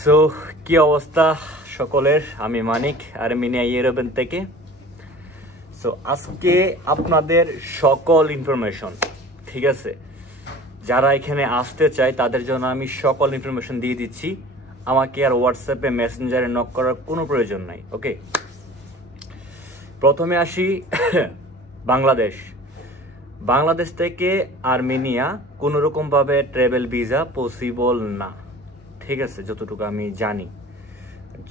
So কি অবস্থা সকলের? আমি মানিক, আর্মেনিয়া ইউরোপেন থেকে। সো আজকে আপনাদের সকল ইনফরমেশন, ঠিক আছে, যারা এখানে আসতে চায় তাদের জন্য আমি সকল ইনফরমেশন দিয়ে দিচ্ছি। আমাকে আর হোয়াটসঅ্যাপে মেসেঞ্জারে নক করার কোনো প্রয়োজন নাই। ওকে, প্রথমে আসি বাংলাদেশ থেকে আর্মেনিয়া কোনো রকমভাবে ট্রাভেল ভিসা পসিবল না, ঠিক আছে, যতটুকু আমি জানি।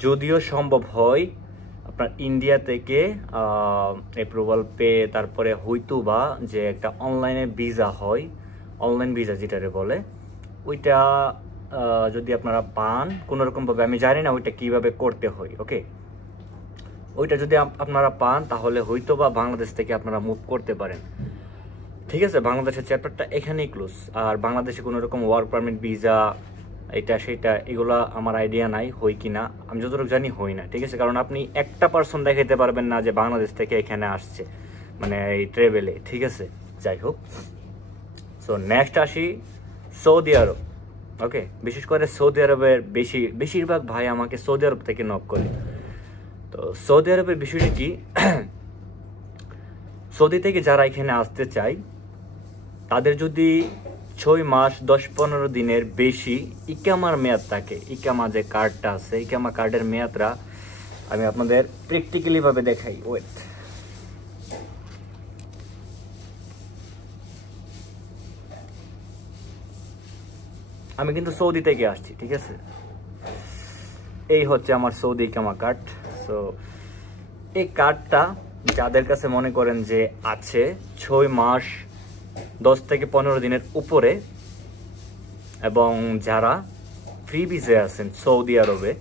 যদিও সম্ভব হয় আপনার ইন্ডিয়া থেকে অ্যাপ্রুভাল পেয়ে তারপরে হয়তো বা যে একটা অনলাইনে ভিসা হয়, অনলাইন ভিসা যেটারে বলে, ওইটা যদি আপনারা পান কোনো রকমভাবে, আমি জানি না ওইটা কিভাবে করতে হয়। ওকে, ওইটা যদি আপনারা পান তাহলে হয়তো বা বাংলাদেশ থেকে আপনারা মুভ করতে পারেন, ঠিক আছে। বাংলাদেশের চ্যাপ্টারটা এখানেই ক্লোজ। আর বাংলাদেশে কোনো রকম ওয়ার্ক পারমিট, ভিসা, এটা সেটা এগুলা আমার আইডিয়া নাই হয় কি না। আমি যতটুকু জানি হয় না, ঠিক আছে। কারণ আপনি একটা পার্সন দেখাইতে পারবেন না যে বাংলাদেশ থেকে এখানে আসছে, মানে এই ট্রেভেলে, ঠিক আছে। যাই হোক, সো নেক্সট আসি সৌদি আরব। ওকে, বিশেষ করে সৌদি আরবের বেশিরভাগ ভাই আমাকে সৌদি আরব থেকে নক করে। তো সৌদি আরবের বিষয়টা কি, সৌদি থেকে যারা এখানে আসতে চায় তাদের যদি 6 মাস 10-15 দিনের বেশি ইকামার মেয়াদ থাকে, ইকামা যে কার্ডটা আছে, ইকামা কার্ডের মেয়াদটা আমি আপনাদের প্র্যাকটিক্যালি ভাবে দেখাই। ওয়েট, আমি কিন্তু সৌদি থেকে আসছি, ঠিক আছে। এই হচ্ছে আমার সৌদি ইকামা কার্ড। সো এই কার্ডটা যাদের কাছে মনে করেন যে আছে 6 মাস 10 থেকে 15 দিনের উপরে, এবং যারা ফ্রি ভিসায় আছেন সৌদি আরবে,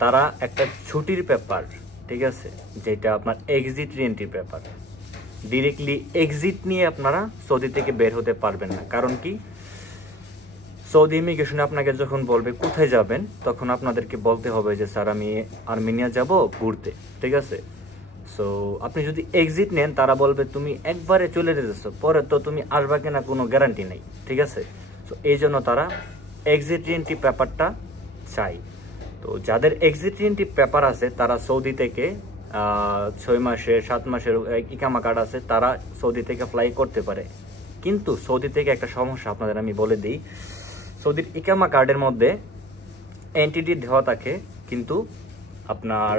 তারা একটা ছুটির পেপার, ঠিক আছে, যেটা আপনার exit re-entry paper, directly exit নিয়ে আপনারা সৌদি থেকে বের হতে পারবেন না। কারণ কি, সৌদি ইমিগ্রেশনে আপনাকে যখন বলবে কোথায় যাবেন, তখন আপনাদেরকে বলতে হবে যে স্যার আমি আর্মেনিয়া যাব ঘুরতে, ঠিক আছে। সো আপনি যদি এক্সিট নেন, তারা বলবে তুমি একবারে চলে যেতেছো, পরে তো তুমি আসবা কিনা কোনো গ্যারান্টি নেই, ঠিক আছে। সো এই জন্য তারা এক্সিট রিএন্ট্রি পেপারটা চাই। তো যাদের এক্সিট রিএন্ট্রি পেপার আছে তারা সৌদি থেকে 6 মাসের 7 মাসের ইকামা কার্ড আছে, তারা সৌদি থেকে ফ্লাই করতে পারে। কিন্তু সৌদি থেকে একটা সমস্যা আপনাদের আমি বলে দিই, সৌদির ইকামা কার্ডের মধ্যে এনটিটি দেওয়া থাকে, কিন্তু আপনার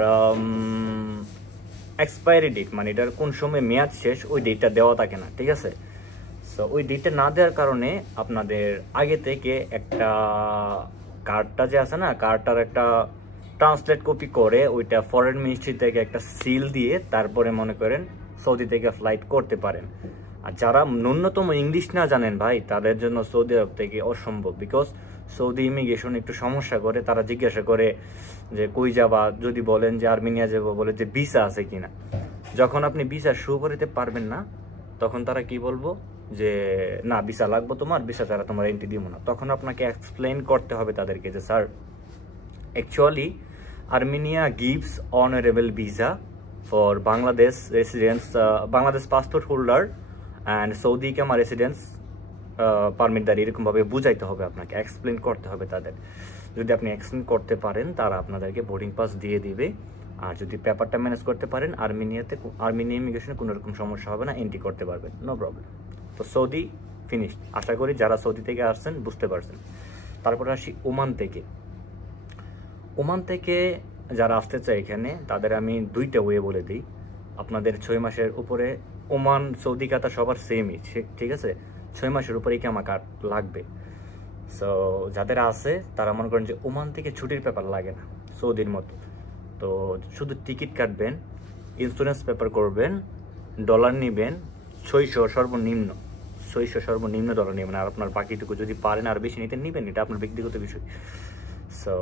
এক্সপায়ারি ডেট, মানে এটার কোন সময় মেয়াদ শেষ, ওই ডেটটা দেওয়া থাকে না, ঠিক আছে। সো ওই ডেটটা না দেওয়ার কারণে আপনাদের আগে থেকে একটা কার্ডটা যে আছে না, কার্ডটার একটা ট্রান্সলেট কপি করে ওইটা ফরেন মিনিস্ট্রি থেকে একটা সিল দিয়ে তারপরে মনে করেন সৌদি থেকে ফ্লাইট করতে পারেন। আর যারা ন্যূনতম ইংলিশ না জানেন ভাই, তাদের জন্য সৌদি আরব থেকে অসম্ভব। বিকজ সৌদি ইমিগ্রেশন একটু সমস্যা করে, তারা জিজ্ঞাসা করে যে কই যাবা, যদি বলেন যে আর্মেনিয়া যাবো, বলে যে ভিসা আছে কিনা। যখন আপনি ভিসা শো করতে পারবেন না, তখন তারা কি বলবো যে না ভিসা লাগবে তোমার, ভিসা ছাড়া তোমার এন্ট্রি দিব না। তখন আপনাকে এক্সপ্লেইন করতে হবে তাদেরকে যে sir actually Armenia gives on arrival visa for Bangladesh residents, Bangladesh passport holder and Saudi ইকামা রেসিডেন্স পারমিটদার, এরকমভাবে বুঝাইতে হবে, আপনাকে এক্সপ্লেন করতে হবে তাদের। যদি আপনি এক্সপ্লেন করতে পারেন, তারা আপনাদেরকে বোর্ডিং পাস দিয়ে দিবে। আর যদি পেপারটা ম্যানেজ করতে পারেন, আর্মেনিয়া ইমিগ্রেশনে কোনো রকম সমস্যা হবে না, এন্ট্রি করতে পারবেন, নো প্রবলেম। তো সৌদি ফিনিশড, আশা করি যারা সৌদি থেকে আসছেন বুঝতে পারছেন। তারপরে আসি ওমান থেকে যারা আসতে চায় এখানে, তাদের আমি 2টা ওয়ে বলে দিই। আপনাদের 6 মাসের উপরে, ওমান সৌদি কাতার সবার সেমই, ঠিক আছে, 6 মাসের উপরে ইকামা কার্ড লাগবে। সো যাদের আছে তারা মনে করেন যে ওমান থেকে ছুটির পেপার লাগে না সৌদির মতো। তো শুধু টিকিট কাটবেন, ইন্স্যুরেন্স পেপার করবেন, ডলার নেবেন 600 সর্বনিম্ন ডলার নেবেন। আর আপনার বাকিটুকু যদি পারেন আর বেশি নিতে নেবেন, এটা আপনার ব্যক্তিগত বিষয়। সো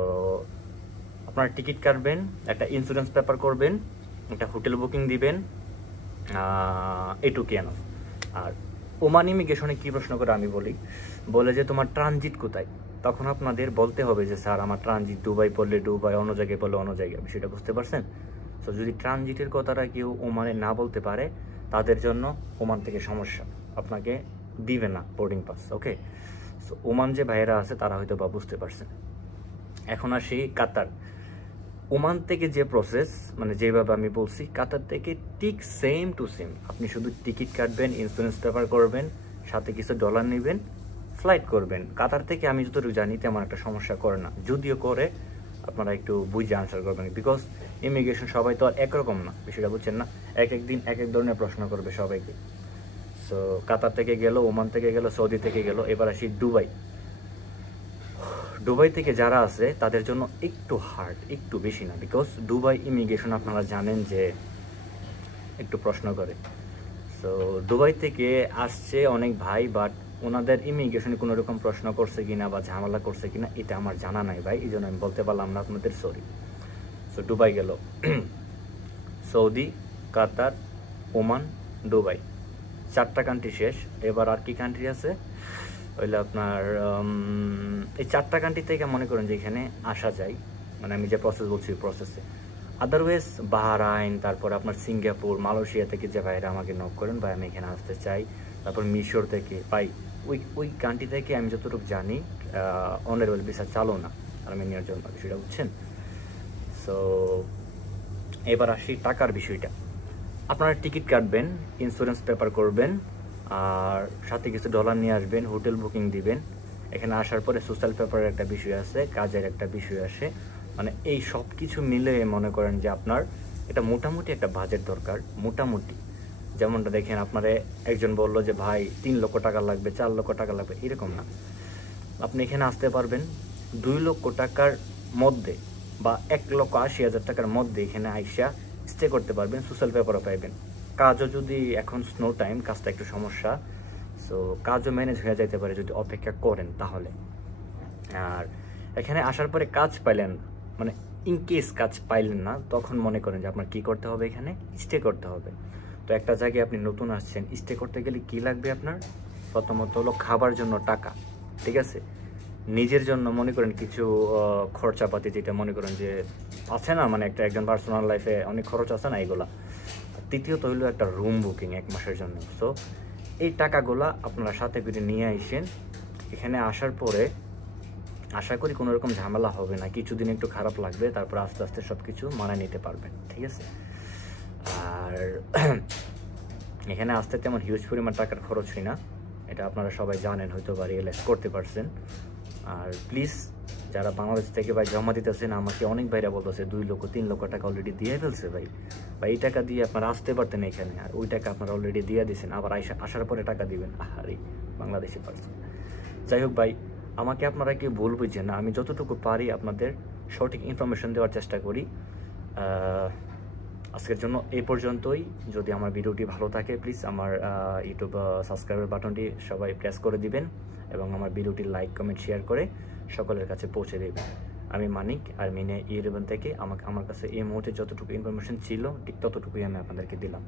আপনার টিকিট কাটবেন, একটা ইন্স্যুরেন্স পেপার করবেন, একটা হোটেল বুকিং দিবেন, এটুকু এনাফ। আর ওমান ইমিগ্রেশনে কী প্রশ্ন করে আমি বলে যে তোমার ট্রানজিট কোথায়, তখন আপনাদের বলতে হবে যে স্যার আমার ট্রানজিট দুবাই পড়লে দুবাই, অন্য জায়গায় পড়লে অন্য জায়গায়, বিষয়টা বুঝতে পারছেন। তো যদি ট্রানজিটের কথাটা কেউ ওমানে না বলতে পারে, তাদের জন্য ওমান থেকে সমস্যা, আপনাকে দিবে না বোর্ডিং পাস। ওকে, সো ওমান যে ভাইয়েরা আছে তারা হয়তো বা বুঝতে পারছেন। এখন আসি কাতার। ওমান থেকে যে প্রসেস, মানে যেভাবে আমি বলছি, কাতার থেকে ঠিক সেম টু সেম। আপনি শুধু টিকিট কাটবেন, ইন্স্যুরেন্স পেপার করবেন, সাথে কিছু ডলার নেবেন, ফ্লাইট করবেন। কাতার থেকে আমি যতটুকু জানি তেমন একটা সমস্যা করে না, যদিও করে আপনারা একটু বুঝে আনসার করবেন, বিকজ ইমিগ্রেশন সবাই তো আর একরকম না, বিষয়টা বুঝছেন না। এক এক দিন এক এক ধরনের প্রশ্ন করবে সবাইকে। সো কাতার থেকে গেল, ওমান থেকে গেল, সৌদি থেকে গেল, এবার আসি দুবাই। দুবাই থেকে যারা আছে তাদের জন্য একটু হার্ড, একটু বেশি না, বিকজ দুবাই ইমিগ্রেশন আপনারা জানেন যে একটু প্রশ্ন করে। সো দুবাই থেকে আসছে অনেক ভাই, বাট ওনাদের ইমিগ্রেশনে কোনো রকম প্রশ্ন করছে কিনা বা ঝামেলা করছে কিনা এটা আমার জানা নাই ভাই, এই জন্য আমি বলতে পারলাম না আপনাদের, সরি। সো দুবাই গেল, সৌদি, কাতার, ওমান, দুবাই, 4টা কান্ট্রি শেষ। এবার আর কি কান্ট্রি আছে হইলে আপনার এই 4টা কান্ট্রি থেকে মনে করেন যে এখানে আসা যায়, মানে আমি যে প্রসেস বলছি প্রসেসে। আদারওয়াইজ বাহরাইন, তারপর আপনার সিঙ্গাপুর, মালয়েশিয়া থেকে যে ভাইরা আমাকে নক করেন ভাই আমি এখানে আসতে চাই, তারপর মিশর থেকে ভাই, ওই কান্ট্রি থেকে আমি যতটুকু জানি অনারেবল ভিসা চালু না আর্মেনিয়ার জন্য, বিষয়টা বুঝছেন। সো এবার আসি টাকার বিষয়টা। আপনারা টিকিট কাটবেন, ইন্স্যুরেন্স পেপার করবেন, আর সাথে কিছু ডলার নিয়ে আসবেন, হোটেল বুকিং দিবেন। এখানে আসার পরে সোশ্যাল পেপারের একটা বিষয় আছে, কাজের একটা বিষয় আসে, মানে এই সব কিছু মিলে মনে করেন যে আপনার এটা মোটামুটি একটা বাজেট দরকার, মোটামুটি। যেমনটা দেখেন আপনারা একজন বললো যে ভাই 3 লক্ষ টাকা লাগবে, 4 লক্ষ টাকা লাগবে, এরকম না। আপনি এখানে আসতে পারবেন 2 লক্ষ টাকার মধ্যে বা 1,80,000 টাকার মধ্যে এখানে আইসা স্টে করতে পারবেন, সোশ্যাল পেপারও পাইবেন। কাজও যদি এখন স্নো টাইম, কাজটা একটু সমস্যা, সো কাজও ম্যানেজ হয়ে যাইতে পারে যদি অপেক্ষা করেন তাহলে। আর এখানে আসার পরে কাজ পাইলেন, মানে ইনকেস কাজ পাইলেন না, তখন মনে করেন যে আপনার কী করতে হবে, এখানে স্টে করতে হবে। তো একটা জায়গায় আপনি নতুন আসছেন, স্টে করতে গেলে কী লাগবে আপনার? প্রথমত হলো খাবার জন্য টাকা, ঠিক আছে। নিজের জন্য মনে করেন কিছু খরচাপাতি, যেটা মনে করেন যে আছে না, মানে একজন পার্সোনাল লাইফে অনেক খরচ আছে না, এগুলা। তৃতীয়ত হইলো একটা রুম বুকিং 1 মাসের জন্য। সো এই টাকাগুলা আপনারা সাথে করে নিয়ে আসেন। এখানে আসার পরে আশা করি কোনো রকম ঝামেলা হবে না, কিছুদিন একটু খারাপ লাগবে, তারপর আস্তে আস্তে সব কিছু মানায় নিতে পারবেন, ঠিক আছে। আর এখানে আসতে তেমন হিউজ পরিমাণ টাকার খরচ হয় না, এটা আপনারা সবাই জানেন, হয়তো বা রিয়েলাইজ করতে পারছেন। আর প্লিজ যারা বাংলাদেশ থেকে ভাই জমা দিতেছেন, আমাকে অনেক ভাইরা বলতেছে 2 লক্ষ 3 লক্ষ টাকা অলরেডি দিয়ে ফেলছে ভাই, বা এই টাকা দিয়ে আপনারা আসতে পারতেন এখানে, আর ওই টাকা আপনারা অলরেডি দিয়ে দিয়েছেন, আবার আসার পরে টাকা দিবেন। আরে বাংলাদেশি পারছেন। যাই হোক ভাই, আমাকে আপনারা কি ভুল বুঝছেন না, আমি যতটুকু পারি আপনাদের সঠিক ইনফরমেশন দেওয়ার চেষ্টা করি। আজকের জন্য এই পর্যন্তই। যদি আমার ভিডিওটি ভালো থাকে প্লিজ আমার ইউটিউব সাবস্ক্রাইবের বাটনটি সবাই প্রেস করে দিবেন, এবং আমার ভিডিওটি লাইক কমেন্ট শেয়ার করে সকলের কাছে পৌঁছে দেবেন। আমি মানিক, আর্মেনিয়া E11 থেকে। আমার কাছে এই মুহূর্তে যতটুকু ইনফরমেশন ছিল ঠিক ততটুকুই আমি আপনাদেরকে দিলাম।